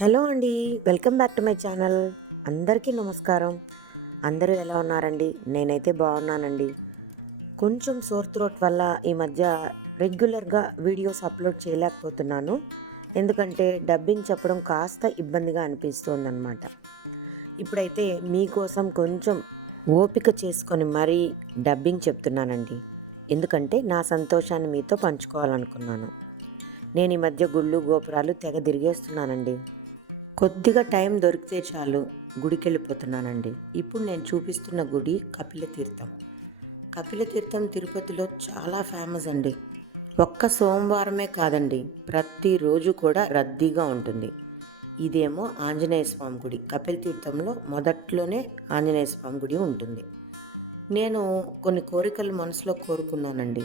Hello అండి welcome back to my channel. అందరికీ నమస్కారం. అందరూ ఎలా ఉన్నారండి? నేనైతే బాగున్నానండి. కొంచెం సోర్ త్రోట్ వల్ల ఈ మధ్య రెగ్యులర్గా వీడియోస్ అప్లోడ్ చేయలేకపోతున్నాను. ఎందుకంటే డబ్బింగ్ చెప్పడం కాస్త ఇబ్బందిగా అనిపిస్తుందన్నమాట. ఇప్పుడైతే మీకోసం కొంచెం ఓపిక చేసుకొని మరీ డబ్బింగ్ చెప్తున్నానండి. ఎందుకంటే నా సంతోషాన్ని మీతో పంచుకోవాలనుకున్నాను. నేను ఈ మధ్య గుళ్ళు గోపురాలు తెగ తిరిగేస్తున్నానండి. కొద్దిగా టైం దొరికితే చాలు గుడికి వెళ్ళిపోతున్నానండి ఇప్పుడు నేను చూపిస్తున్న గుడి కపిలతీర్థం కపిలతీర్థం తిరుపతిలో చాలా ఫేమస్ అండి. ఒక్క సోమవారమే కాదండి ప్రతిరోజు కూడా రద్దీగా ఉంటుంది. ఇదేమో ఆంజనేయ స్వామి గుడి. కపిల తీర్థంలో మొదట్లోనే ఆంజనేయ స్వామి గుడి ఉంటుంది. నేను కొన్ని కోరికలు మనసులో కోరుకున్నానండి.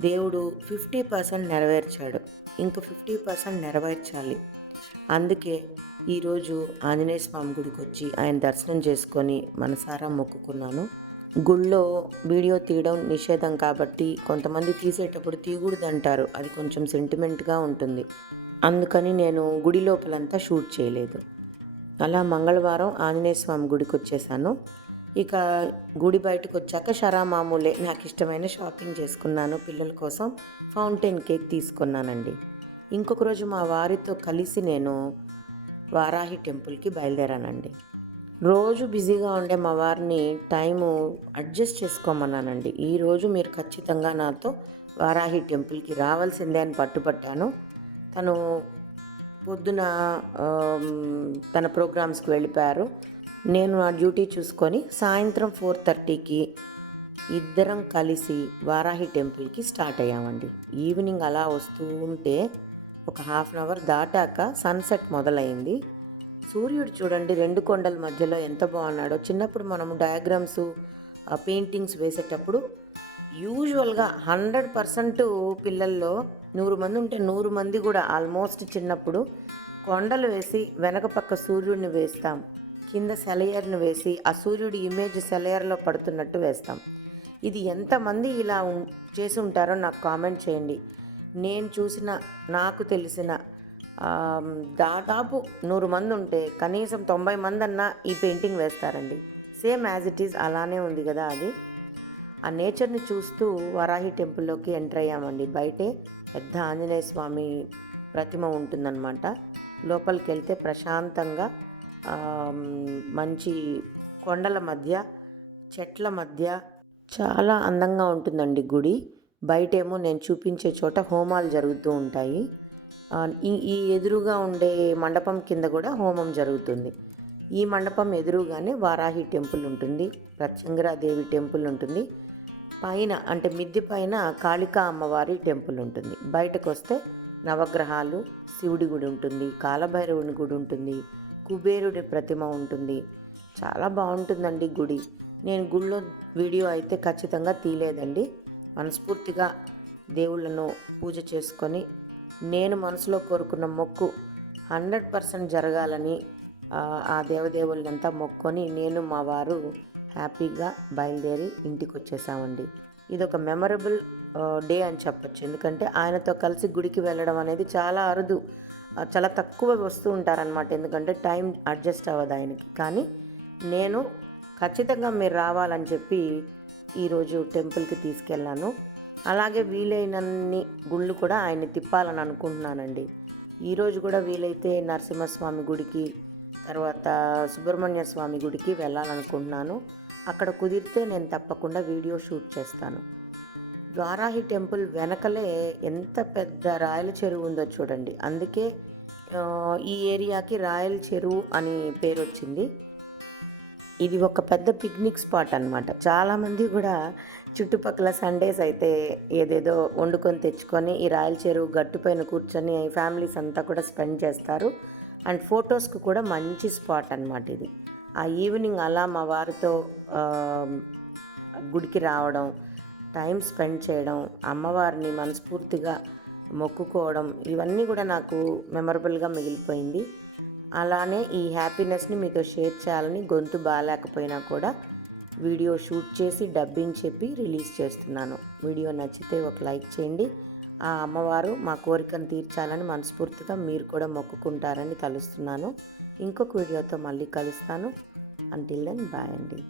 దేవుడు ఫిఫ్టీ పర్సెంట్ నెరవేర్చాడు. ఇంక ఫిఫ్టీ పర్సెంట్ నెరవేర్చాలి. అందుకే ఈరోజు ఆంజనేయ స్వామి గుడికి వచ్చి ఆయన దర్శనం చేసుకొని మనసారా మొక్కుకున్నాను. గుళ్ళో వీడియో తీయడం నిషేధం కాబట్టి కొంతమంది తీసేటప్పుడు తీయకూడదు అంటారు అది కొంచెం సెంటిమెంట్గా ఉంటుంది. అందుకని నేను గుడి లోపలంతా షూట్ చేయలేదు. అలా మంగళవారం ఆంజనేయ స్వామి గుడికి వచ్చేసాను. ఇక గుడి బయటకు వచ్చాక షరా మామూలే నాకు ఇష్టమైన షాపింగ్ చేసుకున్నాను. పిల్లల కోసం ఫౌంటైన్ కేక్ తీసుకున్నానండి. ఇంకొక రోజు మా వారితో కలిసి నేను వారాహి టెంపుల్కి బయలుదేరానండి. రోజు బిజీగా ఉండే మా వారిని టైము అడ్జస్ట్ చేసుకోమన్నానండి. ఈరోజు మీరు ఖచ్చితంగా నాతో వారాహి టెంపుల్కి రావాల్సిందే అని పట్టుపట్టాను తను పొద్దున తన ప్రోగ్రామ్స్కి వెళ్ళిపోయారు. నేను నా డ్యూటీ చూసుకొని సాయంత్రం ఫోర్ థర్టీకి ఇద్దరం కలిసి వారాహి టెంపుల్కి స్టార్ట్ అయ్యామండి. ఈవినింగ్ అలా వస్తూ ఉంటే ఒక హాఫ్ అన్ అవర్ దాటాక సన్సెట్ మొదలైంది. సూర్యుడు చూడండి రెండు కొండల మధ్యలో ఎంత బాగున్నాడో. చిన్నప్పుడు మనం డయాగ్రామ్స్ పెయింటింగ్స్ వేసేటప్పుడు యూజువల్గా హండ్రెడ్ పర్సెంట్ పిల్లల్లో నూరు మంది ఉంటే నూరు మంది కూడా ఆల్మోస్ట్ చిన్నప్పుడు కొండలు వేసి వెనక పక్క సూర్యుడిని వేస్తాం. కింద సెలయర్ని వేసి ఆ సూర్యుడి ఇమేజ్ సెలయర్లో పడుతున్నట్టు వేస్తాం. ఇది ఎంతమంది ఇలా ఉం- చేసి ఉంటారో నాకు కామెంట్ చేయండి. నేను చూసిన నాకు తెలిసిన దాదాపు నూరు మంది ఉంటే కనీసం తొంభై మంది అన్నా ఈ పెయింటింగ్ వేస్తారండి. సేమ్ యాజ్ ఇట్ ఈజ్ అలానే ఉంది కదా అది. ఆ నేచర్ని చూస్తూ వరాహి టెంపుల్లోకి ఎంటర్ అయ్యామండి. బయటే పెద్ద ఆంజనేయ స్వామి ప్రతిమ ఉంటుందన్నమాట. లోపలికి వెళ్తే ప్రశాంతంగా మంచి కొండల మధ్య చెట్ల మధ్య చాలా అందంగా ఉంటుందండి గుడి. బయటేమో నేను చూపించే చోట హోమాలు జరుగుతూ ఉంటాయి. ఈ ఈ ఎదురుగా ఉండే మండపం కింద కూడా హోమం జరుగుతుంది. ఈ మండపం ఎదురుగానే వారాహి టెంపుల్ ఉంటుంది ప్రత్యంగరాదేవి టెంపుల్ ఉంటుంది. పైన అంటే మిద్ది పైన కాళికా అమ్మవారి టెంపుల్ ఉంటుంది. బయటకు వస్తే నవగ్రహాలు శివుడి గుడి ఉంటుంది కాలభైరవుని గుడి ఉంటుంది కుబేరుడి ప్రతిమ ఉంటుంది. చాలా బాగుంటుందండి గుడి. నేను గుళ్ళో వీడియో అయితే ఖచ్చితంగా తీయలేదండి. మనస్ఫూర్తిగా దేవుళ్ళను పూజ చేసుకొని నేను మనసులో కోరుకున్న మొక్కు హండ్రెడ్ పర్సెంట్ జరగాలని ఆ, దేవదేవుళ్ళంతా మొక్కొని నేను మా వారు హ్యాపీగా బయలుదేరి ఇంటికి వచ్చేసామండి ఇది ఒక మెమరబుల్ డే అని చెప్పొచ్చు. ఎందుకంటే ఆయనతో కలిసి గుడికి వెళ్ళడం అనేది చాలా అరుదు చాలా తక్కువ వస్తూ ఉంటారనమాట ఎందుకంటే టైం అడ్జస్ట్ అవ్వదు ఆయనకి. కానీ నేను ఖచ్చితంగా మీరు రావాలని చెప్పి ఈరోజు టెంపుల్కి తీసుకెళ్ళాను. అలాగే వీలైనన్ని గుళ్ళు కూడా ఆయన తిప్పాలని అనుకుంటున్నానండి. ఈరోజు కూడా వీలైతే నరసింహస్వామి గుడికి తర్వాత సుబ్రహ్మణ్య స్వామి గుడికి వెళ్ళాలనుకుంటున్నాను. అక్కడ కుదిరితే నేను తప్పకుండా వీడియో షూట్ చేస్తాను. ద్వారాహి టెంపుల్ వెనకలే ఎంత పెద్ద రాయల చెరువు ఉందో చూడండి. అందుకే ఈ ఏరియాకి రాయల చెరువు అని పేరు వచ్చింది ఇది ఒక పెద్ద పిక్నిక్ స్పాట్ అనమాట చాలామంది కూడా చుట్టుపక్కల సండేస్ అయితే ఏదేదో వండుకొని తెచ్చుకొని ఈ రాయల చెరువు గట్టుపైన కూర్చొని ఫ్యామిలీస్ అంతా కూడా స్పెండ్ చేస్తారు. అండ్ ఫొటోస్కి కూడా మంచి స్పాట్ అనమాట ఇది. ఆ ఈవినింగ్ అలా మా వారితో గుడికి రావడం టైం స్పెండ్ చేయడం అమ్మవారిని మనస్ఫూర్తిగా మొక్కుకోవడం ఇవన్నీ కూడా నాకు మెమరబుల్గా మిగిలిపోయింది. అలానే ఈ హ్యాపీనెస్ని మీతో షేర్ చేయాలని గొంతు బాగాలేకపోయినా కూడా వీడియో షూట్ చేసి డబ్బింగ్ చెప్పి రిలీజ్ చేస్తున్నాను. వీడియో నచ్చితే ఒక లైక్ చేయండి. ఆ అమ్మవారు మా కోరికను తీర్చాలని మనస్ఫూర్తిగా మీరు కూడా మొక్కుకుంటారని తలుస్తున్నాను. ఇంకొక వీడియోతో మళ్ళీ కలుస్తాను. అంటిల్ దెన్ బాయ్ అండి.